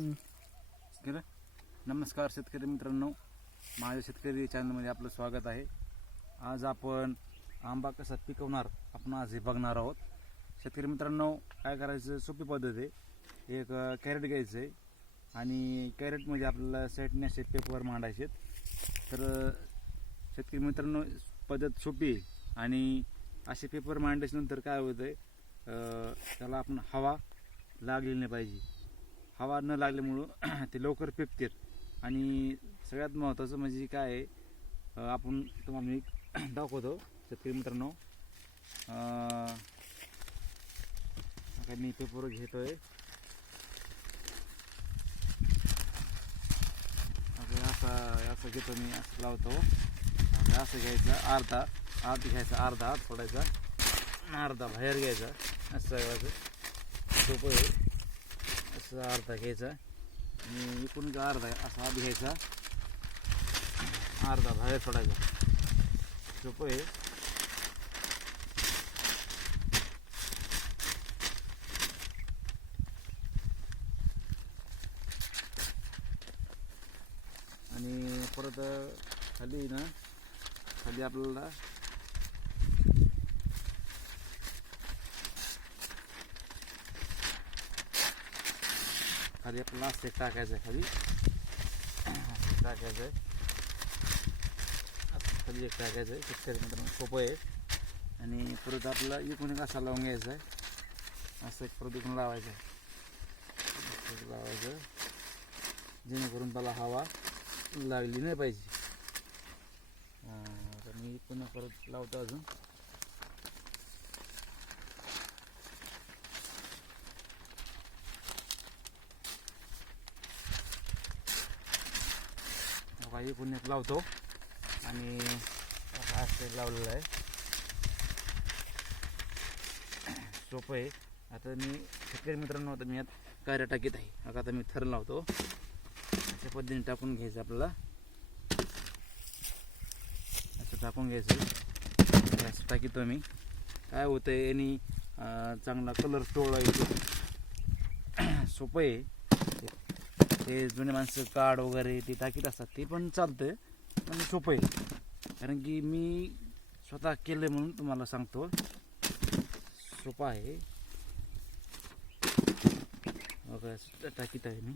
केलं नमस्कार शेतकरी मित्रांनो. माझ्या शेतकरी चॅनलमध्ये आपलं स्वागत आहे. आज आपण आंबा कसा पिकवणार आपण आज हे बघणार आहोत. शेतकरी मित्रांनो काय करायचं सोपी पद्धत आहे. एक कॅरेट घ्यायचं आहे आणि कॅरेटमध्ये म्हणजे आपल्याला सेटने असे पेपर मांडायचे तर शेतकरी मित्रांनो पद्धत सोपी आहे. आणि असे पेपर मांडल्याच्यानंतर काय होतं आहे त्याला आपण हवा लागली नाही पाहिजे. हवा न लागल्यामुळं ते लवकर पिकतात आणि सगळ्यात महत्त्वाचं म्हणजे काय आहे आपण तुम्हाला मी दाखवतो शेतकरी मित्रांनो. अं, मी पेपर घेतोय. आहे असा असं घेतो मी असं लावतो. असं घ्यायचं अर्धा आत घ्यायचा अर्धा आत फोडायचा अर्धा बाहेर घ्यायचा असं. सोपं आहे. असा अर्धा घ्यायचा. आणि इकडून का अर्धा असा आधी घ्यायचा. अर्धा बाहेर सोडायचा सोपं आहे. आणि परत खाली ना खाली आपल्याला खाली आपल्याला असं एक टाकायचं आहे खाली. असं टाकायचं आहे. असं खाली एक टाकायचं आहे. शेतकरी मित्रांनो सोपं आहे. आणि परत आपल्याला इकडून एक असा लावून घ्यायचा आहे. असं एक परत इकडून लावायचं आहे. लावायचं जेणेकरून त्याला हवा लागली नाही पाहिजे. हां, मी पुन्हा परत लावतो अजून. काही पुण्यात लावतो. आणि हा असं लावलेला आहे. सोपं आहे. आता मी शेतकरी मित्रांनो आता मी यात कार्य टाकीत आहे. आता आता मी थर लावतो. अशा पद्धतीने टाकून घ्यायचं आपल्याला. असं टाकून घ्यायचं. असं टाकीतो मी. काय होतं आहे यांनी चांगला कलर टोळा येतो. सोपं आहे. ते जुने माणसं कार्ड वगैरे ते टाकीत असतात ते पण चालतं पण सोपं आहे. कारण की मी स्वतः केलं म्हणून तुम्हाला सांगतो. सोपं आहे. बघा टाकीत आहे मी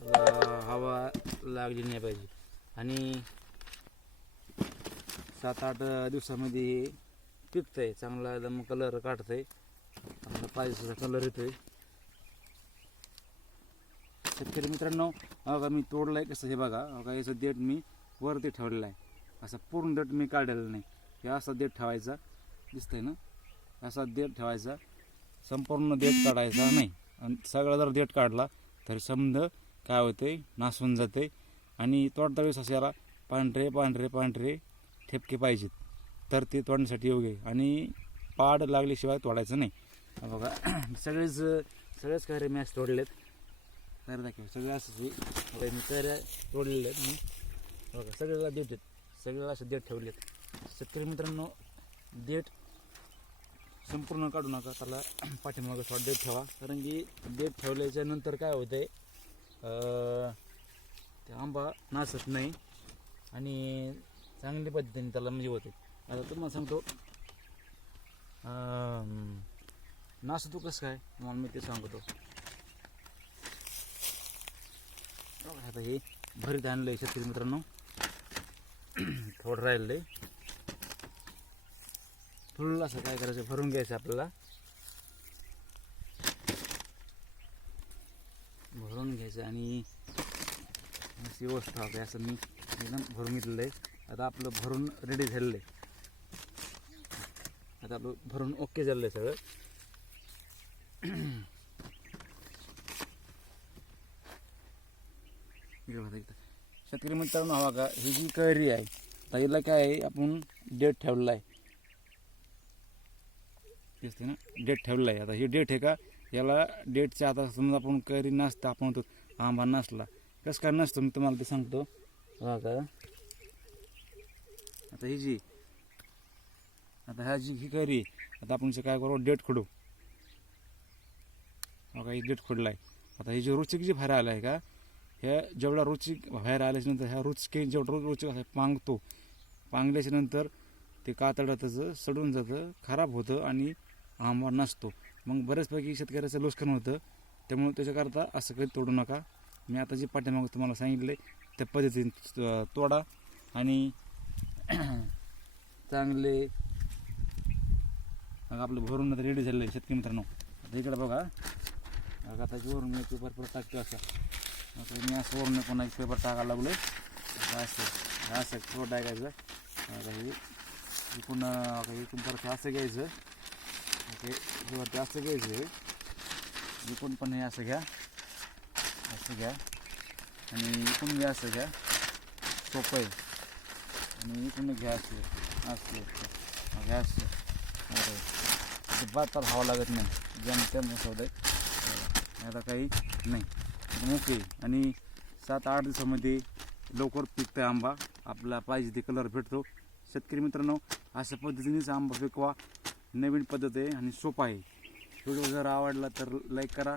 त्याला हवा लागली नाही पाहिजे. आणि सात आठ दिवसामध्ये पिकतं आहे चांगला एकदम कलर काढतं आहे चांगला पाहिजे कलर येतोय. शेतकरी मित्रांनो बघा मी तोडलं आहे कसं हे बघा. बघा याचं देठ मी वरती ठेवलेलं आहे. असं पूर्ण देठ मी काढलेलं नाही. हे असा देठ ठेवायचा. दिसतंय ना? असा देठ ठेवायचा. संपूर्ण देठ काढायचा नाही. आणि सगळा जर देठ काढला तर समज काय होते नासून जाते आणि तोडता वेळेस असायला याला पांढरे पांढरे पांढरे ठेपके पाहिजेत. तर ते तोडण्यासाठी योग्य आहे. आणि पाड लागल्याशिवाय तोडायचं नाही. बघा सगळेच सगळेच कार्य मॅच तोडलेत. तर दाखव सगळे असं मी कार्य तोडलेले आहेत. मी बघा सगळ्याला देठ आहेत. सगळ्याला असं देठ ठेवलेत. शेतकरी मित्रांनो देठ संपूर्ण काढू नका. त्याला पाठीमागं शॉर्ट देठ ठेवा. कारण की देठ ठेवल्याच्या नंतर काय होतं आहे ते आंबा नासत नाही. आणि चांगल्या पद्धतीने त्याला म्हणजे होते. आता तुम्हाला सांगतो. नासतो कसं काय? तुम्हाला मी ते सांगतो. आता हे भरीत आणलं आहे शेतकरी मित्रांनो. थोडं राहिलं आहे फुल असं काय करायचं? भरून घ्यायचं आपल्याला. भरून घ्यायचं आणि अशी व्यवस्था होते. असं मी एकदम भरून घेतलेलं आहे. आता आपलं भरून रेडी झालेलं आहे. आता आपलं भरून ओके झालेलं आहे सगळं. शेतकरी मित्रांनो हवा का ही जी कैरी आहे तर हिला काय आहे आपण डेट ठेवलेला आहे. दिसते ना? डेट ठेवलेला आहे. आता ही डेट आहे का? याला डेटच्या आता समजा आपण कैरी नसता आपण तो आंबा नसला कसं काय नसतं मी तुम्हाला ते सांगतो. बघा आता ही जी आता ह्या जी ही करी आता आपण जे काय करू? डेट खोडू. बघा ही डेट खोडलाय. आता ही जी रुचिक जी बाहेर आलाय का ह्या जेवढा रुचिक बाहेर आल्याच्यानंतर ह्या रुचके जेवढं रुचिक आहे पांगतो पांगल्याच्या नंतर ते कातडं त्याचं सडून जातं खराब होतं आणि आंबा नसतो. मग बऱ्याचपैकी शेतकऱ्याचं नुकसान होतं. त्यामुळे त्याच्याकरता असं काही तोडू नका. मी आता जे पाठीमागं तुम्हाला सांगितले त्या पद्धतीने तोडा आणि चांगले आपलं भरून आता रेडी झालेलं आहे शेतकरी मित्रांनो. आता इकडे बघा बघा वरून मी पेपर परत टाकतो असं. आता मी असं वरून पुन्हा एक पेपर टाकायला लागलो असं असं थोडं टाकायचं. आता हे इकडून आता इकडून परत असं घ्यायचं. ओके हे वरती असं घ्यायचं. हे. इकडून पण हे असं घ्या. असं घ्या. आणि इकडून घ्या असं घ्या. सोपं आहे. आणि इकडून घ्या असं असं घ्या असं. अजिबात तर हवा लागत नाही. ज्याने त्याने आहे आता काही नाही. ओके. आणि सात आठ दिवसामध्ये लवकर पिकतं आंबा. आपला पाहिजे ते कलर भेटतो. शेतकरी मित्रांनो अशा पद्धतीनेच आंबा पिकवा. नवीन पद्धत आहे आणि सोपा आहे. व्हिडिओ जर आवडला तर लाईक करा.